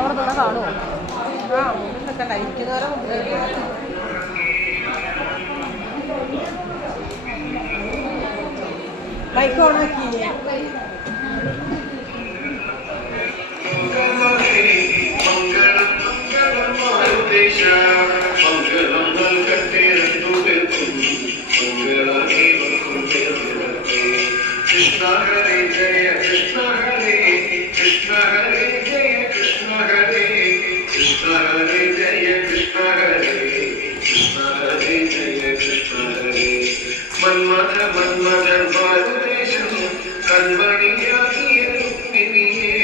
അവിടെ തന്നെ കാണുമോ? ആ മുമ്പിലൊക്കെ കഴിക്കുന്നവരെ മുമ്പിൽ മൈക്ക് ഓണാക്കി Krishna Hare Jaya Krishna Hare Krishna Hare Jaya Krishna Hare Krishna Hare Jaya Krishna Hare Krishna Hare Jaya Krishna Hare Manmata Manmata Varudesham Kanvaniyakiya Rukminiye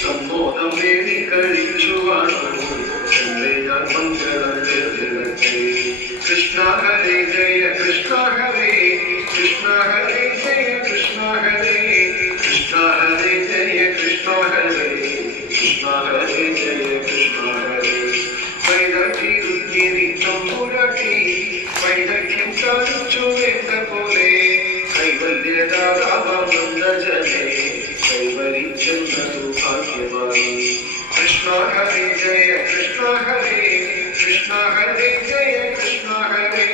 Sambodham Devi Karichuvanu Chandreya Mangalam Devilate Krishna Hare Jaya Krishna Hare Krishna Hare Jaya Krishna Hare Krishna Hare Jaya Krishna Hare Krishna Hare Jaya Krishna Hare Vaidaki Rukmini Tamburati Vaidakhyam Charuchu Vendapole Kaivalya Dadava Mandajane Kaivari Chandadu Bhagyavani Krishna Hare Jaya Krishna Hare Krishna Hare Jaya Krishna Hare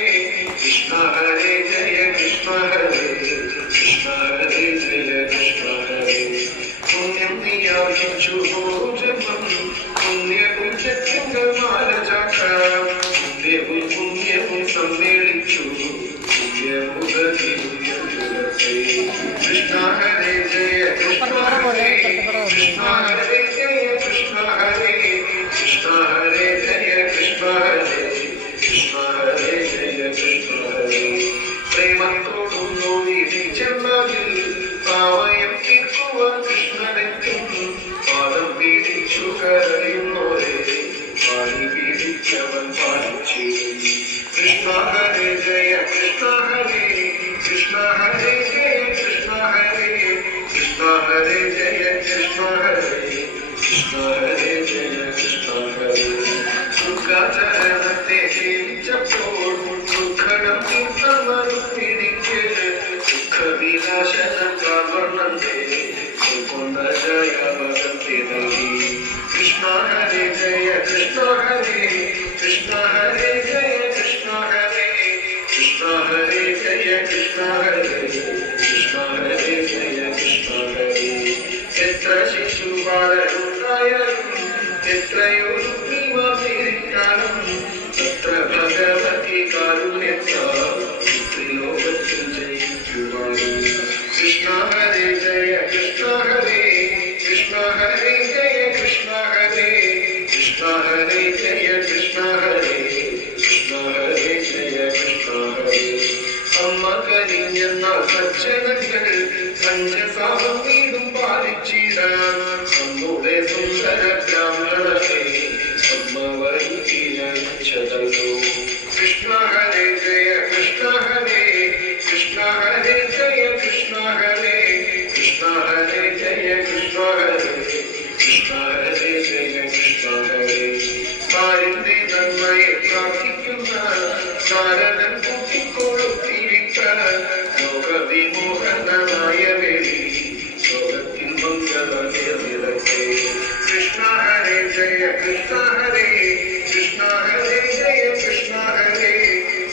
Krishna Hare Jaya Krishna Hare Krishna Hare Jaya Krishna Hare Punyam Niyajinchu Bhojamam Punyam Chattingamala Jaka Punyam Sammelichu Punyam Udati Krishna Hare Jaya Krishna Hare Krishna Hare Jaya Krishna Hare Krishna Hare Jaya Krishna Hare Krishna Hare Jaya Krishna Hare Premantodu Novi Chandagil Pavayam Kirkuva Krishnanekkum Padam Vidichu Karayunore Padi Vidichavan Padichi Krishna Hare Jaya Krishna Hare Krishna Hare Jaya Krishna Hare Krishna Hare Jaya Krishna Hare Krishna Hare Jaya Krishna Hare Sukha Charanate Vichapur Sukhadam Tirthamarupidike Sukha Vilashanam Kavarnante Sukunda Jaya Bhaganti Devi Krishna Hare Jaya Krishna Hare Krishna Hare Jaya Krishna Hare Krishna Hare Jaya Krishna Hare Krishna Hare Jaya Krishna Hare Tetra Shishu Balarunayam Tetra Yurupima Virikalam Tatra Bhagavati Karunyata Trilokatil Jayuvaru Krishna Hare Jaya Krishna Hare Krishna Hare Jaya Krishna Hare Krishna Hare Jaya Krishna Hare Krishna Hare Jaya Krishna Hare Amma Karinyanna Satchanakal Panchasaham Veedum Palichida Sammule Sundara Brahmanate Sammavarukina Chadalu Krishna Hare Jaya Krishna Hare Krishna Hare Jaya Krishna Hare Krishna Hare Jaya Krishna Hare Krishna Hare Jaya Krishna Hare Sarinde Namaye Pratikuna Saranan Putikkoluttirikka Loka Vimohanamaya Vedi Lokatil Mangalanirvilate Krishna Hare Jaya Krishna Hare Krishna Hare Jaya Krishna Hare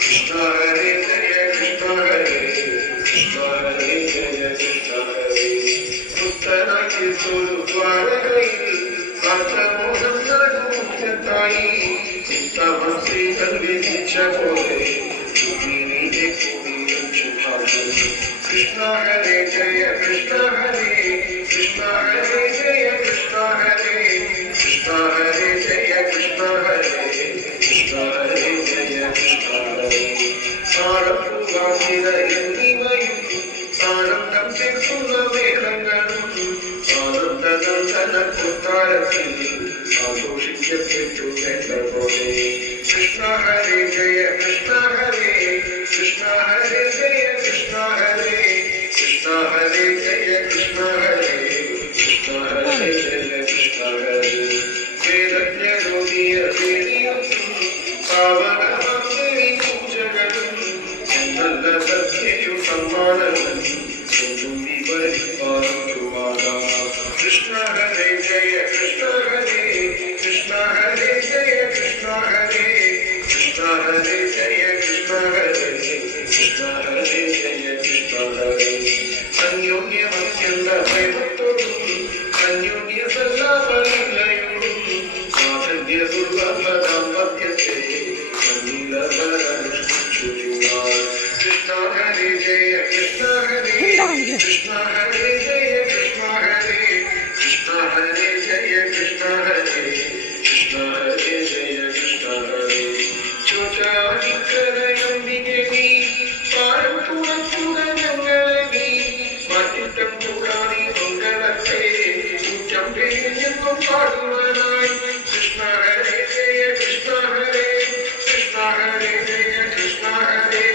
Krishna Hare Jaya Krishna Hare Krishna Hare Jaya Krishna Hare Uttanakil Solu Dwarakayil Athamodam Nagumchatai Uttamasti Kalvichakore Chupini Ekuni Chuphajan Krishna Hare Jaya Krishna Hare Krishna Hare Jaya Krishna Hare Krishna Hare Jaya Krishna Hare Krishna Hare Jaya Krishna Hare Sarapu Vasira Yandimayum Saranam Tekuna Velanganum Sarandanandana Kuttaratil Sadoshikya Pitu Vendapode Krishna Hare Jaya Krishna Hare Krishna Hare Jaya Krishna Hare Krishna Hare Jaya Krishna Hare Krishna Hare Jaya Krishna Hare Vedanya Rodiya Vediyam Pavana Mandiri Pujagadam Nalla Satyayu Sammanam Sundumi Variparam Krishna Hare Jaya Krishna അത്യന്ത പ്രേമത്തോടും അന്യോന്യ സല്ലാപലയോടും സ്വാതന്ത്ര്യ ദുർലഭ ദാമ്പത്യത്തെ കൃഷ്ണ ഹരേ ജയ കൃഷ്ണ ഹരേ കൃഷ്ണ ഹരേ ജയ കൃഷ്ണ ഹരേ കൃഷ്ണ ഹരേ ജയ കൃഷ്ണ ഹരേ കൃഷ്ണ ഹരേ ജയ കൃഷ്ണ ഹരേ ചോറ്റാനിക്കരയംബികെ നീ പാരം തുറക്കുക ഞങ്ങളെ നീ മാറ്റിട്ടം കൂടാതെ മംഗളത്തെ കുറ്റം പെരിഞ്ഞെന്നും പാടുവാനായി കൃഷ്ണ ഹരേ ജയ കൃഷ്ണ ഹരേ കൃഷ്ണ ഹരേ ജയ കൃഷ്ണ ഹരേ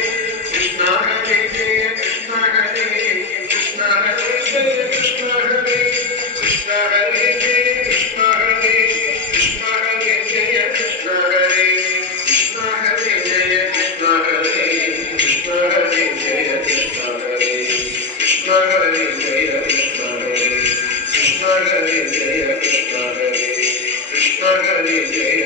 കൃഷ്ണ ഹരേ ജയ കൃഷ്ണ ഹരേ കൃഷ്ണ ഹരേ ജയ കൃഷ്ണ ഹരേ കൃഷ്ണ ഹരേ ജയ കൃഷ്ണ ഹരേ കൃഷ്ണ ഹരേ ജയ കൃഷ്ണ ഹരേ കൃഷ്ണ ഹരേ ജയ കൃഷ്ണ ഹരേ കൃഷ്ണ ഹരേ ജയ കൃഷ്ണ ഹരേ കൃഷ്ണ ഹരേ ജയ കൃഷ്ണ ഹരേ കൃഷ്ണ ഹരേ ജയ കൃഷ്ണ ഹരേ കൃഷ്ണ ഹരേ ജയ